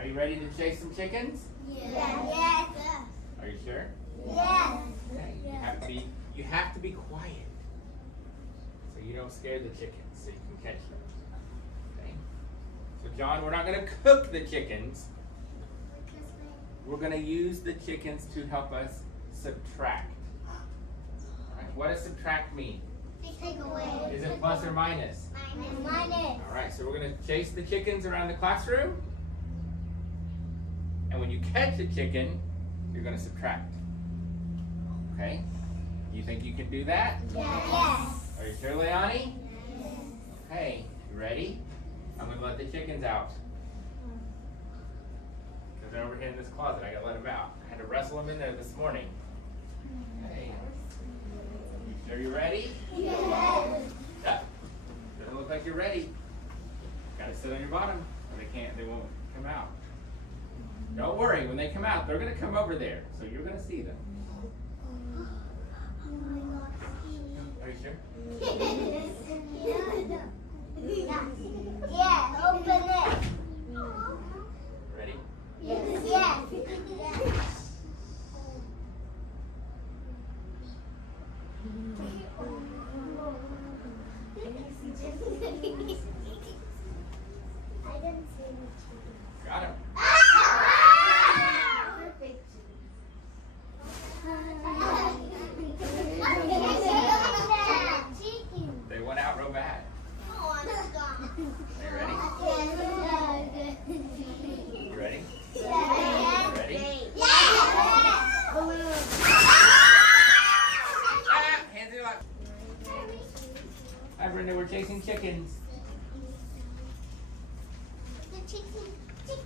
Are you ready to chase some chickens? Yes. Are you sure? Yes. Okay. You have to be quiet so you don't scare the chickens so you can catch them. Okay. So John, we're not going to cook the chickens. We're going to use the chickens to help us subtract. All right. What does subtract mean? Take away. Is it plus or minus? Minus. All right, so we're going to chase the chickens around the classroom. And when you catch a chicken, you're going to subtract. Okay? You think you can do that? Yes. Are you sure, Leonie? Okay, you ready? I'm going to let the chickens out. Because they're over here in this closet. I got to let them out. I had to wrestle them in there this morning. Okay. You sure you're ready? Yes. Yeah. Doesn't look like you're ready. Got to sit on your bottom, or they won't come out. Don't worry, when they come out, they're going to come over there, so you're going to see them. Are you sure? Yeah, open it. Ready? Yes. I didn't see the Got him. They went out real bad. Are you ready? You ready? Ready? Ah, hands in your lap. Hi, Brenda. We're chasing chickens.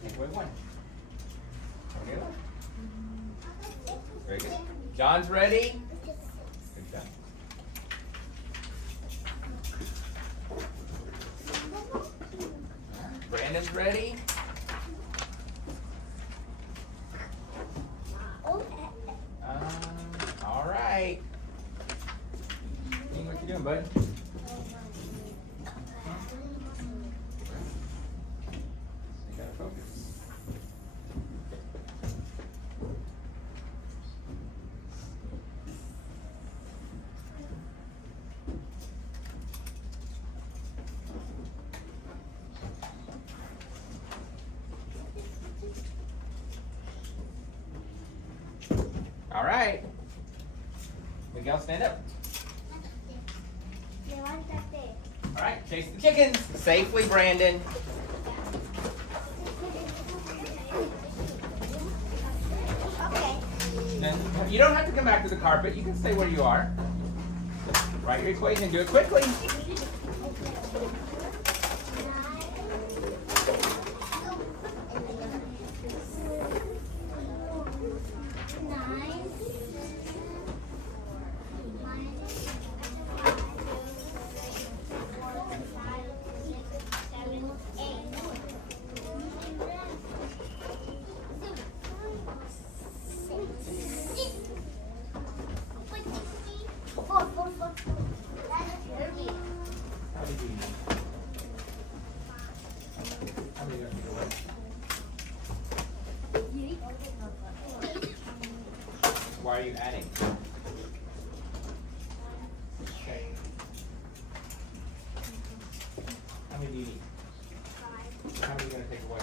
Take away one. Okay. Very good. John's ready. Good job. Brandon's ready. All right. What you doing, bud? You gotta focus. All right. Miguel, stand up. All right, chase the chickens safely, Brandon. Okay. Then you don't have to come back to the carpet. You can stay where you are. Write your equation. Do it quickly. Why are you adding? Okay. How many do you need? How many are you going to take away?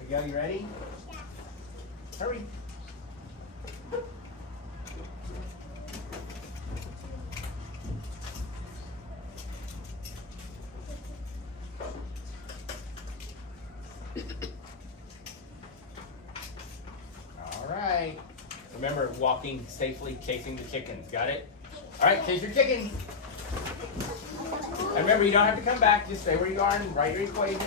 Miguel, you ready? Hurry. All right. Remember, walking safely, chasing the chickens. Got it? All right, chase your chickens. And remember, you don't have to come back. Just stay where you are and write your equation.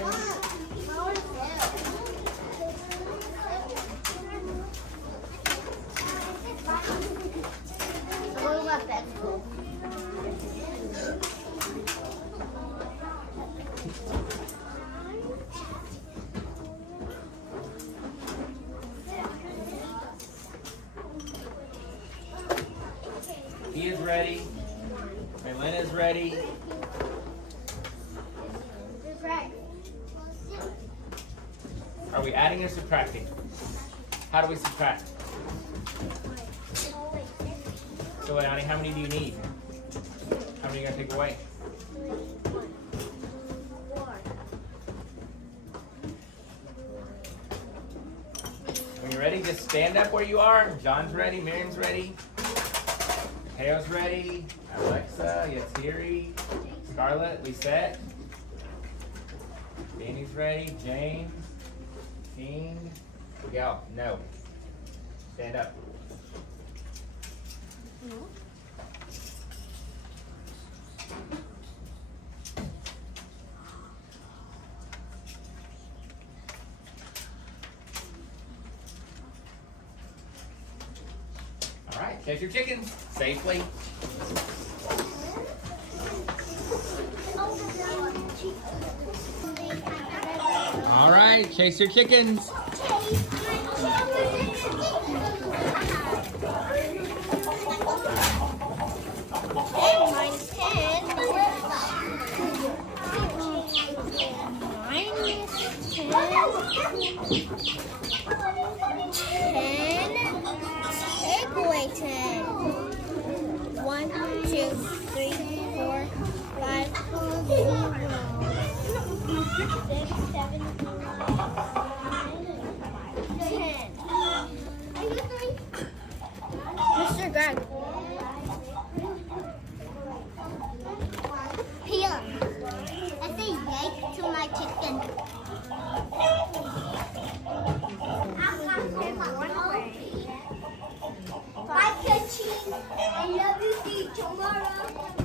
He is ready. Maylin is ready. Are we adding or subtracting? How do we subtract? So, Annie, how many do you need? How many are you going to take away? When you're ready, just stand up where you are. John's ready. Miriam's ready. Mateo's ready. Alexa, Yatsiri, Scarlett, Lisette. Danny's ready. James, King, Miguel. No. Stand up. No. All right, catch your chickens safely. All right, chase your chickens. Take away 10. 1, 2, 3, 4, 5, 6, 7, 10. Mr. Greg. Here. I say yay to my chicken. Bye, Kitchen. I love you. See you tomorrow.